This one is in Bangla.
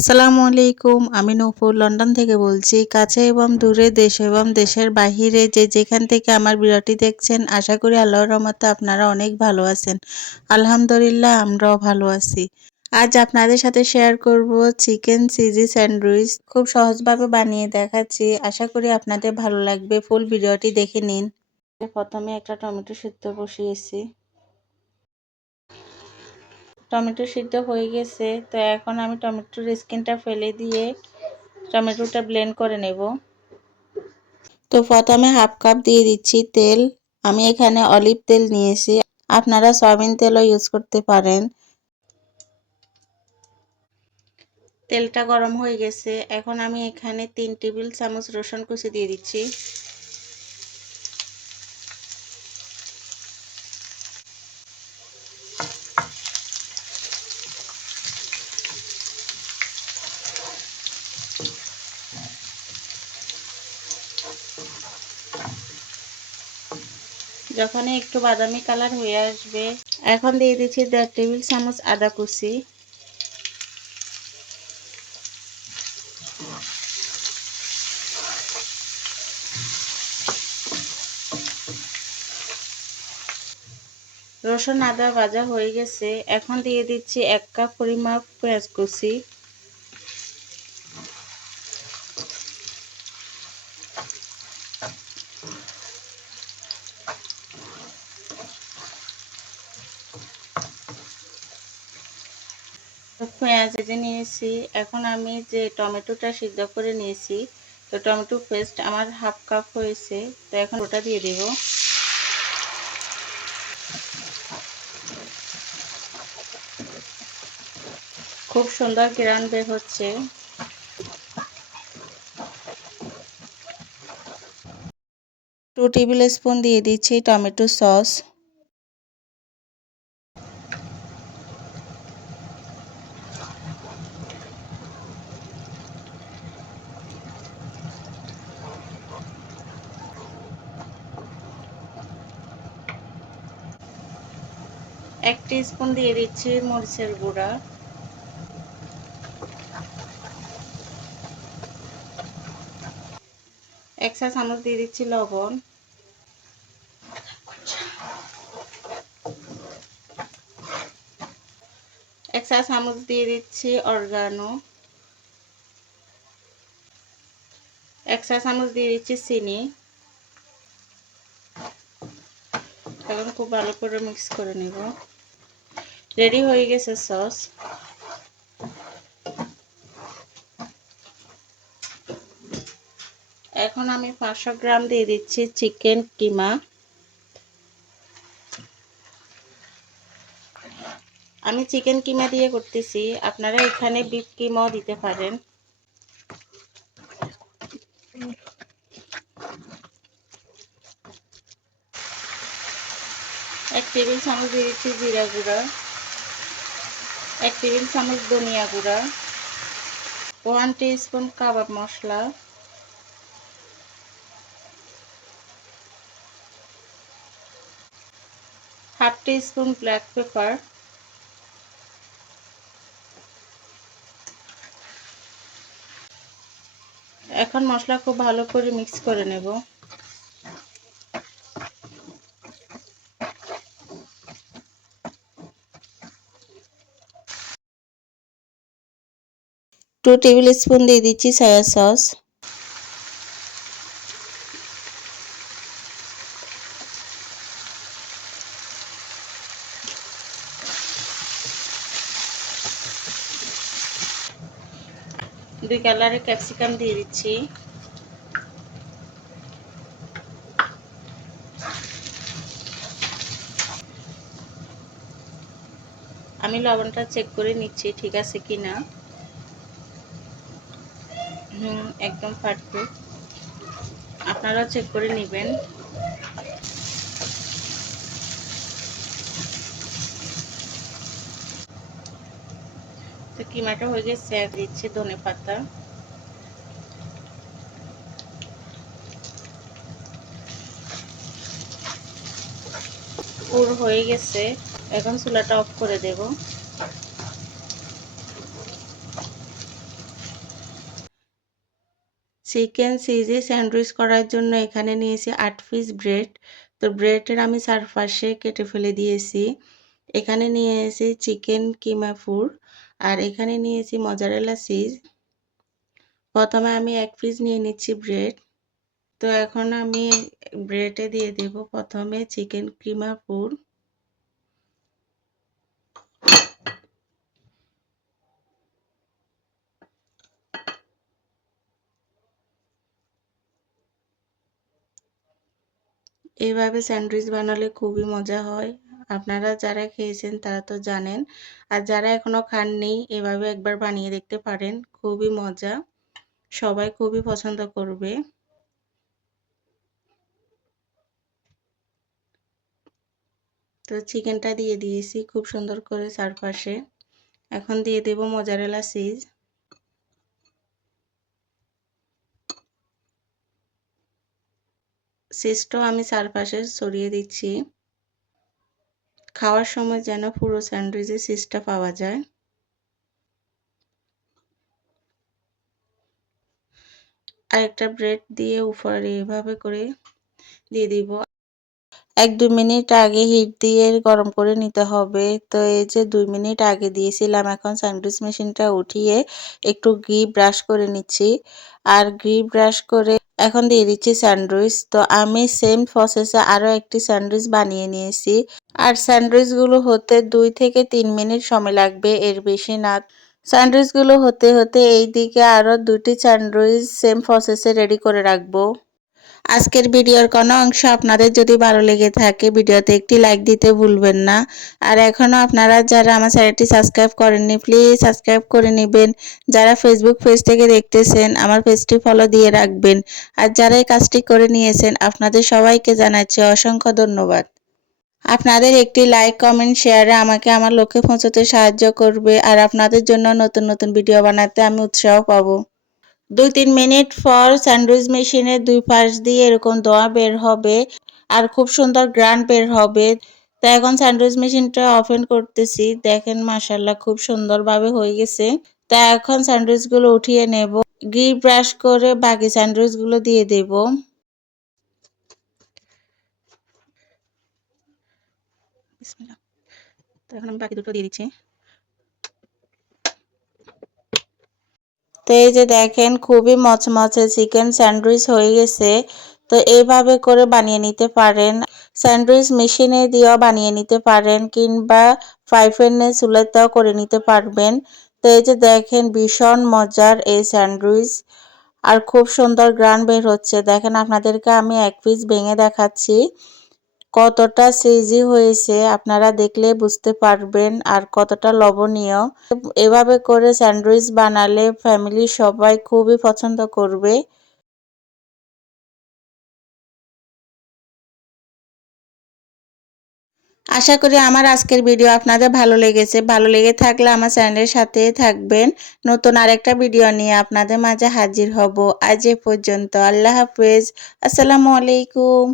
আসসালামু আলাইকুম। আমি নূপুর লন্ডন থেকে বলছি। কাছে এবং দূরে, দেশ এবং দেশের বাহিরে যে যেখান থেকে আমার ভিডিওটি দেখছেন, আশা করি আল্লাহর রহমতে আপনারা অনেক ভালো আছেন। আলহামদুলিল্লাহ আমরাও ভালো আছি। আজ আপনাদের সাথে শেয়ার করব চিকেন চিজি স্যান্ডউইচ। খুব সহজভাবে বানিয়ে দেখাচ্ছি। আশা করি আপনাদের ভালো লাগবে। ফুল ভিডিওটি দেখে নিন। প্রথমে একটা টমেটো সিদ্ধ বসিয়েছি। টমেটো সিদ্ধ হয়ে গেছে, তো এখন আমি টমেটোর স্কিনটা ফেলে দিয়ে টমেটোটা ব্লেন্ড করে নেব। তো প্রথমে হাফ কাপ দিয়ে দিচ্ছি তেল। আমি এখানে অলিভ তেল নিয়েছি, আপনারা সয়াবিন তেলও ইউজ করতে পারেন। তেলটা গরম হয়ে গেছে, এখন আমি এখানে 3 টেবিল চামচ রসুন কুচি দিয়ে দিচ্ছি। যখন একটু বাদামি কালার হয়ে আসবে, এখন দিয়ে দিচ্ছি 1.5 টেবিল চামচ আদা কুচি। রসুন আদা ভাজা হয়ে গেছে, এখন দিয়ে দিচ্ছি 1 কাপ পরিমাপ পেঁয়াজ কুচি। পেঁয়াজ ভেজে নিয়েছি, এখন আমি যে টমেটোটা সিদ্ধ করে নিয়েছি, তো টমেটো পেস্ট আমার হাফ কাপ হয়েছে, তো এখন ওটা দিয়ে দেব। খুব সুন্দর ঘ্রাণ বের হচ্ছে। 2 টেবিল স্পুন দিয়ে দিচ্ছি টমেটো সস। এক স্পুন দিয়ে দিচ্ছি মরিচের গুঁড়া। এক চা চামচ দিয়ে দিচ্ছি লবণ। এক চা চামচ দিয়ে দিচ্ছি অরগানো। এক চা চামচ দিয়ে দিচ্ছি চিনি। এখন খুব ভালো করে মিক্স করে নেব। রেডি হয়ে গেছে সস। এখন আমি 500 গ্রাম দিয়ে দিচ্ছি চিকেন কিমা। আমি চিকেন কিমা দিয়ে করতেছি, আপনারা এখানে বিফ কিমাও দিতে পারেন। এক টেবিল চামচ দিয়ে দিচ্ছি জিরা গুঁড়া। 1 টেবিল চামচ ধনিয়া গুঁড়া। 1 টিস্পুন কাবাব মশলা। Half teaspoon black pepper. এখন মশলা খুব ভালো করে মিক্স করে নেব। 2 টেবিল স্পুন দিয়ে দিচ্ছি সয়া সস। দুই কালারের ক্যাপসিকাম দিয়ে দিচ্ছি। আমি লবণটা চেক করে নিচ্ছি ঠিক আছে কিনা। একদম পারফেক্ট, আপনারাও চেক করে নেবেন। তো কিমাটা হয়ে গেছে, দিচ্ছি ধনেপাতা। পুর হয়ে গেছে, এখন চুলাটা অফ করে দেব। চিকেন চিজি স্যান্ডউইচ করার জন্য এখানে নিয়েছি ৮ পিস ব্রেড। তো ব্রেডের আমি চারপাশে কেটে ফেলে দিয়েছি। এখানে নিয়েছি চিকেন কিমা পুর আর এখানে নিয়েছি মজারেলা চিজ। প্রথমে আমি ১ পিস নিয়ে নিচ্ছি ব্রেড। তো এখন আমি ব্রেডে দিয়ে দেব প্রথমে চিকেন কিমা পুর। এইভাবে স্যান্ডউইচ বানালে খুবই মজা হয়। আপনারা যারা খেয়েছেন তারা তো জানেন। আর যারা এখনো খাননি এভাবে একবার বানিয়ে দেখতে পারেন। খুবই মজা। সবাই খুবই পছন্দ করবে। তো চিকেনটা দিয়ে দিয়েছি খুব সুন্দর করে চারপাশে। এখন দিয়ে দেব মজারেলা চিজ। চিজটাও আমি চারপাশে ছড়িয়ে দিচ্ছি। খাওয়ার সময় যেন পুরো স্যান্ডউইচে চিজটা পাওয়া যায়। আরেকটা ব্রেড দিয়ে উপরে এভাবে করে দিয়ে দিব। ১-২ মিনিট আগে হিট দিয়ে গরম করে নিতে হবে। তো এই যে ২ মিনিট আগে দিয়েছিলাম। এখন স্যান্ডউইচ মেশিনটা উঠিয়ে একটু ঘি ব্রাশ করে নিচ্ছি। আর ঘি ব্রাশ করে এখন দিয়ে দিচ্ছি স্যান্ডউইচ। তো আমি সেম প্রসেসে আরও একটি স্যান্ডউইচ বানিয়ে নিয়েছি। আর স্যান্ডউইচগুলো হতে ২ থেকে ৩ মিনিট সময় লাগবে, এর বেশি না। স্যান্ডউইচগুলো হতে হতে এইদিকে আরও ২টি স্যান্ডউইচ সেম প্রসেসে রেডি করে রাখবো। আজকের ভিডিওর কোনো অংশ আপনাদের যদি ভালো লেগে থাকে ভিডিওতে একটি লাইক দিতে ভুলবেন না। আর এখনও আপনারা যারা আমার চ্যানেলটি সাবস্ক্রাইব করেননি প্লিজ সাবস্ক্রাইব করে নেবেন। যারা ফেসবুক পেজ থেকে দেখতেছেন আমার পেজটি ফলো দিয়ে রাখবেন। আর যারা এই কাজটি করে নিয়েছেন আপনাদের সবাইকে জানাচ্ছি অসংখ্য ধন্যবাদ। আপনাদের একটি লাইক কমেন্ট শেয়ারে আমাকে আমার লক্ষ্যে পৌঁছতে সাহায্য করবে আর আপনাদের জন্য নতুন নতুন ভিডিও বানাতে আমি উৎসাহ পাবো। ২-৩ মিনিট পর স্যান্ডউইচ মেশিনের ২ পাশ দিয়ে এরকম ধোঁয়া বের হবে আর খুব সুন্দর গ্রান বের হবে। তো এখন স্যান্ডউইচ মেশিনটা ওপেন করতেছি। দেখেন মাশাআল্লাহ খুব সুন্দরভাবে হয়ে গেছে। তা এখন স্যান্ডউইচগুলো উঠিয়ে নেব। ঘি ব্রাশ করে বাকি স্যান্ডউইচগুলো দিয়ে দেব। বিসমিল্লাহ। তো এখন আমি বাকি দুটো দিয়ে দিচ্ছি। তো এই যে দেখেন খুবই মচমচে চিকেন স্যান্ডউইচ হয়ে গেছে। তো এইভাবে করে বানিয়ে নিতে পারেন। স্যান্ডউইচ মেশিনে দিয়েও বানিয়ে নিতে পারেন কিংবা ফ্রাই প্যানে চুলাতেও করে নিতে পারবেন। তো এই যে দেখেন ভীষণ মজার এই স্যান্ডউইচ আর খুব সুন্দর গ্রান বের হচ্ছে। দেখেন আপনাদেরকে আমি এক পিস ভেঙে দেখাচ্ছি। কতটা চিজি হয়েছে আপনারা দেখলে বুঝতে পারবেন আর কতটা লবণীয়। এভাবে করে স্যান্ডউইচ বানালে ফ্যামিলির সবাই খুবই পছন্দ করবে। আশা করি আমার আজকের ভিডিও আপনাদের ভালো লেগেছে। ভালো লেগে থাকলে আমার চ্যানেলের সাথেই থাকবেন। নতুন আরেকটা ভিডিও নিয়ে আপনাদের মাঝে হাজির হব। আজ এ পর্যন্ত। আল্লাহ হাফেজ। আসসালামু আলাইকুম।